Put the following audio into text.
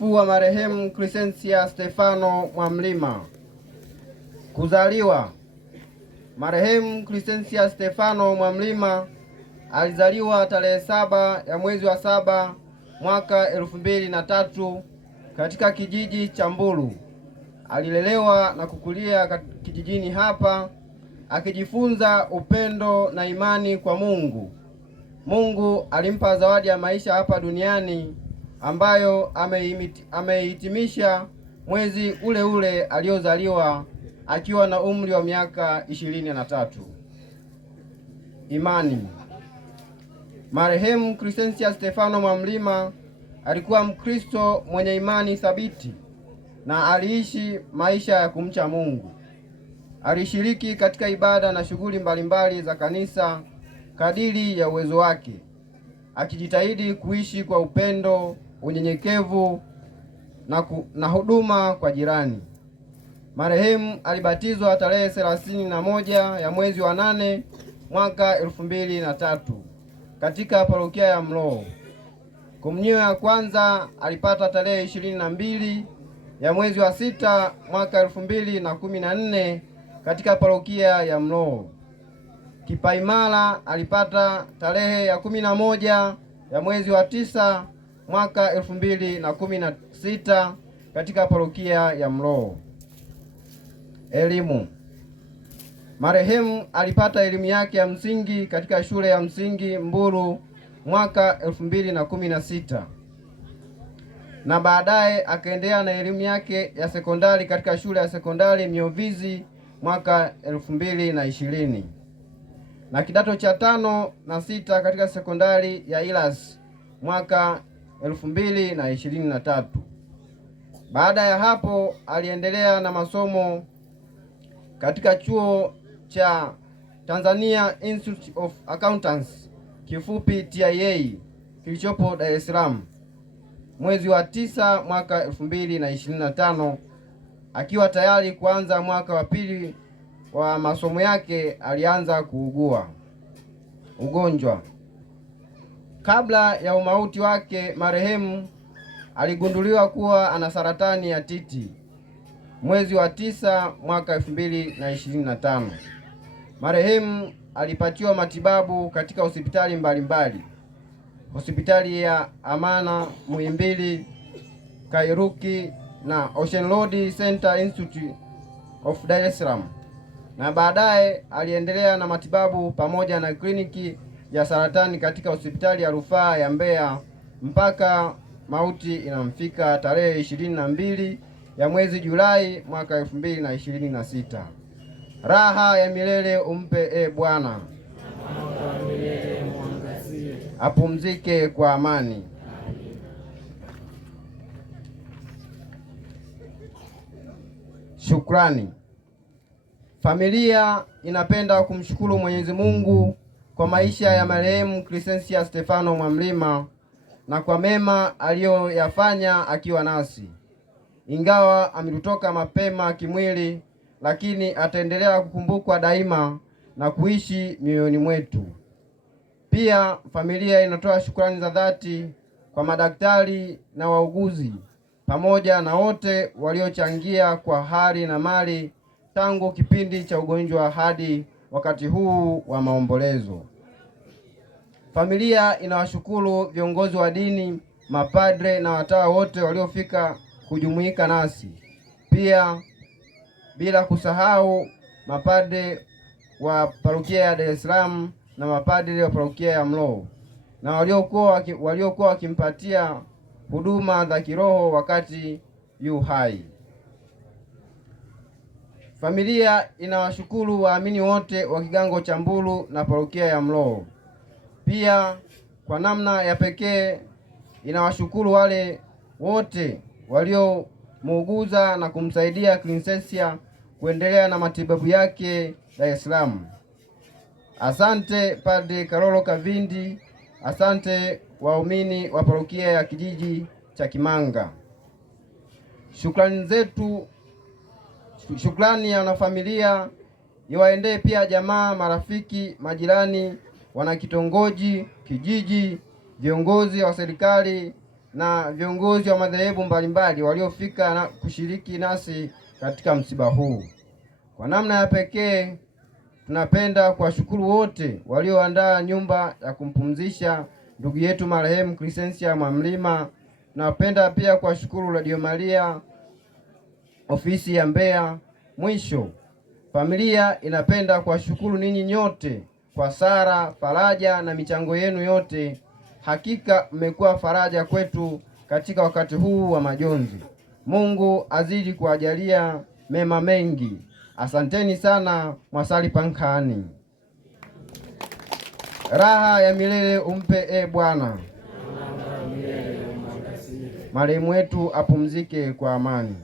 Wa marehemu Crescentia Stefano Mwamlima. Kuzaliwa. Marehemu Crescentia Stefano Mwamlima alizaliwa tarehe 7 ya mwezi wa 7 mwaka 2003 katika kijiji cha Mbulu. Alilelewa na kukulia kijijini hapa akijifunza upendo na imani kwa Mungu. Mungu alimpa zawadi ya maisha hapa duniani ambayo amehitimisha mwezi ule ule aliozaliwa akiwa na umri wa miaka 23. Imani. Marehemu Crescentia Stefano Mwamlima alikuwa Mkristo mwenye imani thabiti na aliishi maisha ya kumcha Mungu. Alishiriki katika ibada na shughuli mbalimbali za kanisa kadiri ya uwezo wake, akijitahidi kuishi kwa upendo, unyenyekevu na huduma kwa jirani. Marehemu alibatizwa tarehe 31 ya mwezi wa 8 mwaka 2003 katika parokia ya Mloo. Komunyo ya kwanza alipata tarehe 22 ya mwezi wa 6 mwaka 2014 katika parokia ya Mloo. Kipaimara alipata tarehe ya 11 ya mwezi wa 9 mwaka 2016 katika parokia ya Mloo. Elimu. Marehemu alipata elimu yake ya msingi katika shule ya msingi Mbulu mwaka 2016 na baadaye akaendelea na elimu yake ya sekondari katika shule ya sekondari Miovizi mwaka 2020 na kidato cha 5 na 6 katika sekondari ya Ilas mwaka 2023. Baada ya hapo aliendelea na masomo katika chuo cha Tanzania Institute of Accountants, kifupi TIA, kilichopo Dar es Salaam mwezi wa 9 mwaka 2025. Akiwa tayari kuanza mwaka wa pili wa masomo yake, alianza kuugua ugonjwa. Kabla ya umauti wake, marehemu aligunduliwa kuwa ana saratani ya titi mwezi wa 9 mwaka 2025. Marehemu alipatiwa matibabu katika hospitali mbalimbali: hospitali ya Amana, Muhimbili, Kairuki na Ocean Road Center Institute of Dar es Salaam, na baadaye aliendelea na matibabu pamoja na kliniki ya saratani katika hospitali ya rufaa ya Mbeya mpaka mauti inamfika tarehe 22 ya mwezi Julai mwaka 2026. Raha ya milele umpe Bwana, apumzike kwa amani. Shukrani. Familia inapenda kumshukuru Mwenyezi Mungu kwa maisha ya marehemu Crescentia Stefano Mwamlima na kwa mema aliyoyafanya akiwa nasi. Ingawa ametutoka mapema kimwili, lakini ataendelea kukumbukwa daima na kuishi mioyoni mwetu. Pia familia inatoa shukrani za dhati kwa madaktari na wauguzi pamoja na wote waliochangia kwa hali na mali tangu kipindi cha ugonjwa hadi wakati huu wa maombolezo. Familia inawashukuru viongozi wa dini, mapadre na watawa wote waliofika kujumuika nasi. Pia bila kusahau mapadre wa parokia ya Dar es Salaam na mapadre wa parokia ya Mloo na waliokuwa wakimpatia huduma za kiroho wakati yu hai. Familia inawashukuru waamini wote wa kigango cha Mbulu na parokia ya Mloo. Pia kwa namna ya pekee inawashukuru wale wote waliomuuguza na kumsaidia Crescentia kuendelea na matibabu yake Dar es Salaam. Asante Padre Karolo Kavindi, asante waumini wa parokia ya kijiji cha Kimanga. Shukrani ya wanafamilia iwaendee pia jamaa, marafiki, majirani, wanakitongoji, kijiji, viongozi wa serikali na viongozi wa madhehebu mbalimbali waliofika na kushiriki nasi katika msiba huu. Kwa namna ya pekee tunapenda kuwashukuru wote walioandaa nyumba ya kumpumzisha ndugu yetu marehemu Crescentia Mwamlima. Tunapenda pia kuwashukuru Radio Maria ofisi ya Mbeya. Mwisho, familia inapenda kuwashukuru ninyi nyote kwa sala, faraja na michango yenu yote. Hakika mmekuwa faraja kwetu katika wakati huu wa majonzi. Mungu azidi kuwajalia mema mengi. Asanteni sana, mwasali pankani. Raha ya milele umpe Bwana. Marehemu wetu apumzike kwa amani.